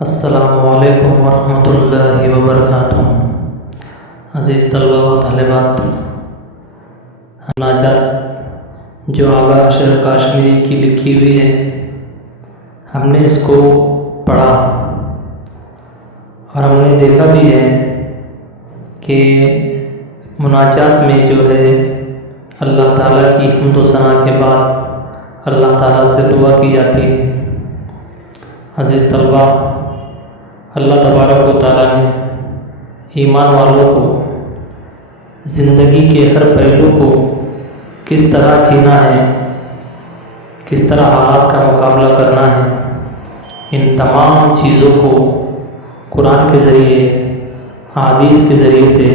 السلام علیکم ورحمۃ اللہ وبرکاتہ۔ عزیز طلبہ و طالبات، مناجات جو آغا اشرف کاشمیری کی لکھی ہوئی ہے، ہم نے اس کو پڑھا اور ہم نے دیکھا بھی ہے کہ مناجات میں جو ہے اللہ تعالیٰ کی حمد و ثنا کے بعد اللہ تعالیٰ سے دعا کی جاتی ہے۔ عزیز طلبہ، اللہ تبارک و تعالیٰ نے ایمان والوں کو زندگی کے ہر پہلو کو کس طرح جینا ہے، کس طرح حالات کا مقابلہ کرنا ہے، ان تمام چیزوں کو قرآن کے ذریعے، احادیث کے ذریعے سے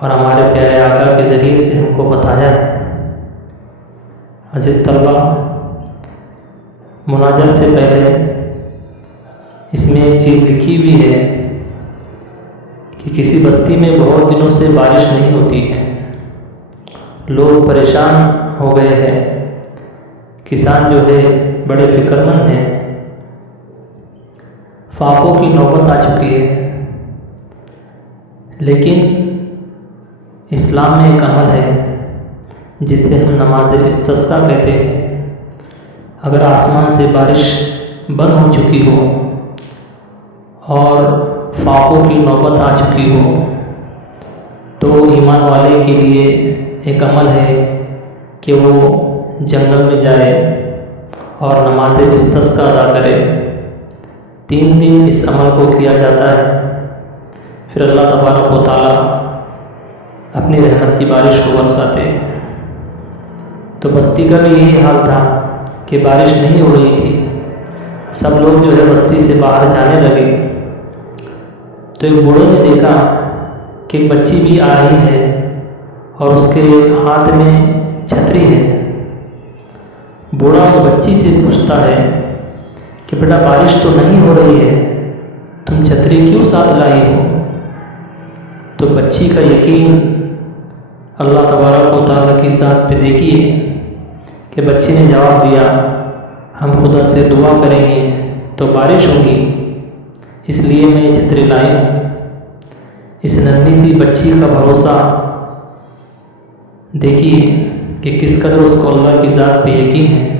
اور ہمارے پیارے آقا کے ذریعے سے ہم کو بتایا ہے۔ عزیز طلبہ، مناجات سے پہلے اس میں ایک چیز لکھی ہوئی ہے کہ کسی بستی میں بہت دنوں سے بارش نہیں ہوتی ہے، لوگ پریشان ہو گئے ہیں، کسان جو ہے بڑے فکر مند ہیں، فاقوں کی نوبت آ چکی ہے۔ لیکن اسلام میں ایک عمل ہے جسے ہم نماز استسقاء کہتے ہیں۔ اگر آسمان سے بارش بند ہو چکی ہو اور فاقوں کی نوبت آ چکی ہو تو ایمان والے کے لیے ایک عمل ہے کہ وہ جنگل میں جائے اور نماز استسقاء ادا کرے۔ 3 دن اس عمل کو کیا جاتا ہے، پھر اللہ تبارک و تعالیٰ اپنی رحمت کی بارش کو برساتے ہیں۔ تو بستی کا بھی یہی حال تھا کہ بارش نہیں ہو رہی تھی، سب لوگ جو ہے بستی سے باہر جانے لگے۔ تو ایک بوڑھے نے دیکھا کہ ایک بچی بھی آ رہی ہے اور اس کے ہاتھ میں چھتری ہے۔ بوڑھا اس بچی سے پوچھتا ہے کہ بیٹا بارش تو نہیں ہو رہی ہے، تم چھتری کیوں ساتھ لائی ہو؟ تو بچی کا یقین اللہ تبارک و تعالیٰ کی ذات پہ دیکھیے کہ بچی نے جواب دیا، ہم خدا سے دعا کریں گے تو بارش ہوگی، اس لیے میں یہ چھتری لائی ہوں۔ اس ننھی سی بچی کا بھروسہ دیکھیے کہ کس قدر اس کو اللہ کی ذات پہ یقین ہے،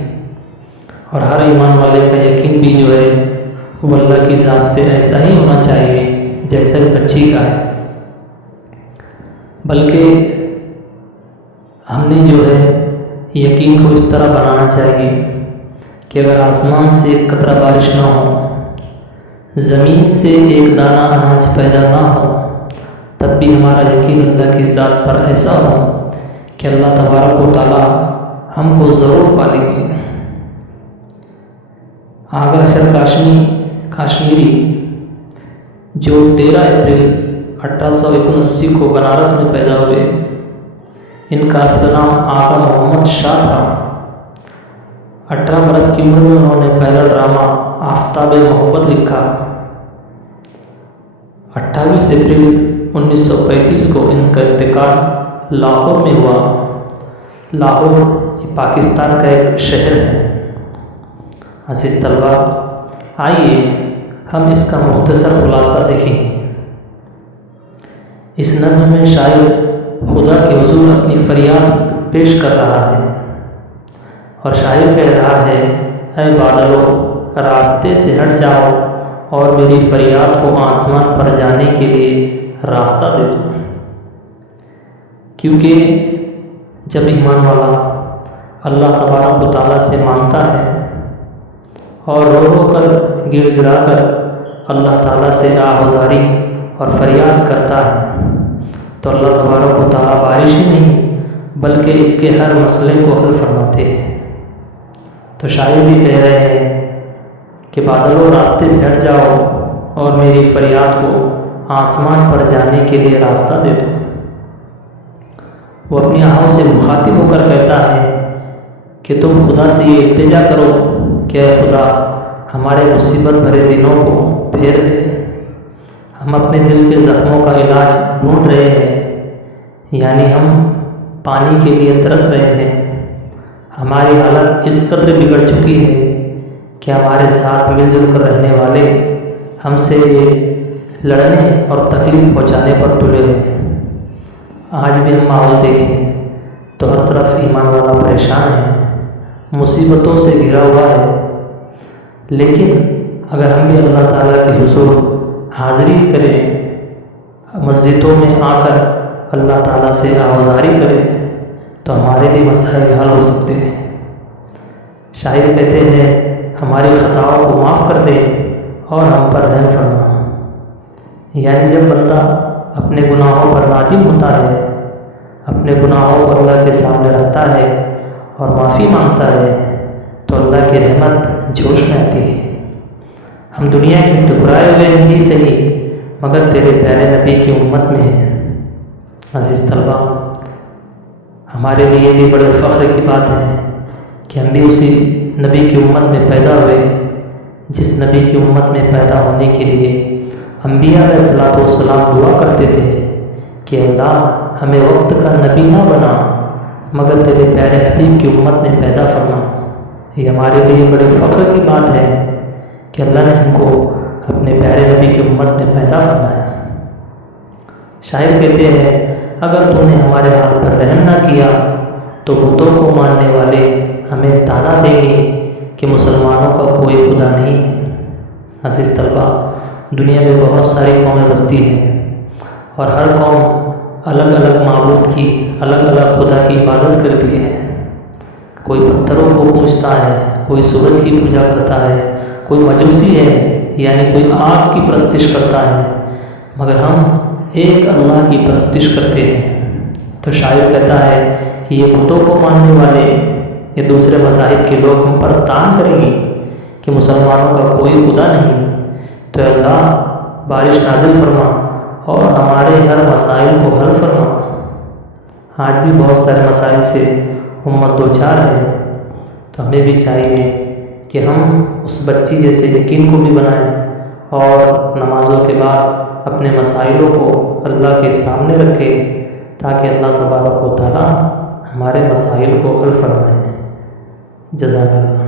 اور ہر ایمان والے کا یقین بھی جو ہے وہ اللہ کی ذات سے ایسا ہی ہونا چاہیے جیسا اس بچی کا ہے۔ بلکہ ہم نے جو ہے یقین کو اس طرح بنانا چاہیے کہ اگر آسمان سے ایک قطرہ بارش نہ ہو، زمین سے ایک دانہ اناج پیدا نہ ہو، تب بھی ہمارا یقین اللہ کی ذات پر ایسا ہو کہ اللہ تبارک و تعالیٰ ہم کو ضرور پالیں گے۔ آغا اشرف کاشمیری جو 13 اپریل 1879 کو بنارس میں پیدا ہوئے، ان کا اصل نام آغا محمد شاہ تھا۔ 18 برس کی عمر میں انہوں نے پہلا ڈرامہ آفتاب محبت لکھا۔ 28 اپریل 1935 کو ان کا انتقال لاہور میں ہوا۔ لاہور یہ پاکستان کا ایک شہر ہے۔ عزیز طلبہ، آئیے ہم اس کا مختصر خلاصہ دیکھیں۔ اس نظم میں شاعر خدا کے حضور اپنی فریاد پیش کر رہا ہے، اور شاعر کہہ رہا ہے، اے بادلوں راستے سے ہٹ جاؤ اور میری فریاد کو آسمان پر جانے کے لیے راستہ دے دو۔ کیونکہ جب ایمان والا اللہ تبارک و تعالیٰ سے مانگتا ہے اور رو رو کر گڑ گڑا کر اللہ تعالیٰ سے آہوازاری اور فریاد کرتا ہے، تو اللہ تبارک و تعالیٰ بارش ہی نہیں بلکہ اس کے ہر مسئلے کو حل فرماتے ہیں۔ تو شاعر بھی کہہ رہے ہیں کہ بادلوں راستے سے ہٹ جاؤ اور میری فریاد کو آسمان پر جانے کے لیے راستہ دے دو۔ وہ اپنی آہوں سے مخاطب ہو کر کہتا ہے کہ تم خدا سے یہ التجا کرو کہ اے خدا ہمارے مصیبت بھرے دنوں کو پھیر دے۔ ہم اپنے دل کے زخموں کا علاج ڈھونڈ رہے ہیں، یعنی ہم پانی کے لیے ترس رہے ہیں۔ ہماری حالت اس قدر بگڑ چکی ہے کہ ہمارے ساتھ مل جل کر رہنے والے ہم سے لڑنے اور تکلیف پہنچانے پر تلے ہیں۔ آج بھی ہم ماحول دیکھیں تو ہر طرف ایمان والا پریشان ہے، مصیبتوں سے گھرا ہوا ہے، لیکن اگر ہم بھی اللہ تعالیٰ کے حضور حاضری کریں، مسجدوں میں آ کر اللہ تعالیٰ سے آوازاری کریں تو ہمارے بھی مسائل حل ہو سکتے ہیں۔ شاعر کہتے ہیں ہماری خطاؤں کو معاف کر دے اور ہم پر رحم فرما۔ یعنی جب بندہ اپنے گناہوں پر نادم ہوتا ہے، اپنے گناہوں کو اللہ کے سامنے رکھتا ہے اور معافی مانگتا ہے تو اللہ کی رحمت جوش میں آتی ہے۔ ہم دنیا کے ٹکرائے ہوئے ہی صحیح مگر تیرے پیارے نبی کی امت میں ہیں۔ عزیز طلبہ، ہمارے لیے بھی بڑے فخر کی بات ہے کہ ہم بھی اسی نبی کی امت میں پیدا ہوئے جس نبی کی امت میں پیدا ہونے کے لیے انبیاء علیہ الصلوۃ والسلام دعا کرتے تھے کہ اللہ ہمیں وقت کا نبی نہ بنا مگر تیرے پیارے حبیب کی امت میں پیدا فرما۔ یہ ہمارے لیے بڑے فخر کی بات ہے کہ اللہ نے ہم کو اپنے پیارے نبی کی امت میں پیدا فرمایا۔ شاعر کہتے ہیں اگر تو نے ہمارے حال پر رحم نہ کیا تو بتوں کو ماننے والے ہمیں تانا دیں گے کہ مسلمانوں کا کوئی خدا نہیں ہے۔ عزیز طلبہ، دنیا میں بہت ساری قومیں بستی ہیں اور ہر قوم الگ الگ معبود کی، الگ الگ خدا کی عبادت کرتی ہے۔ کوئی پتھروں کو پوجتا ہے، کوئی سورج کی پوجا کرتا ہے، کوئی مجوسی ہے یعنی کوئی آگ کی پرستش کرتا ہے، مگر ہم ایک اللہ کی پرستش کرتے ہیں۔ تو شاعر کہتا ہے کہ یہ بتوں کو ماننے والے، یہ دوسرے مذاہب کے لوگ ہم پر تان کریں گے کہ مسلمانوں کا کوئی خدا نہیں، تو اللہ بارش نازل فرما اور ہمارے ہر مسائل کو حل فرما۔ آج بھی بہت سارے مسائل سے امت دوچار ہے، تو ہمیں بھی چاہیے کہ ہم اس بچی جیسے یقین کو بھی بنائیں اور نمازوں کے بعد اپنے مسائلوں کو اللہ کے سامنے رکھیں تاکہ اللہ تبارک و تعالیٰ ہمارے مسائل کو حل فرمائے۔ جزاک اللہ۔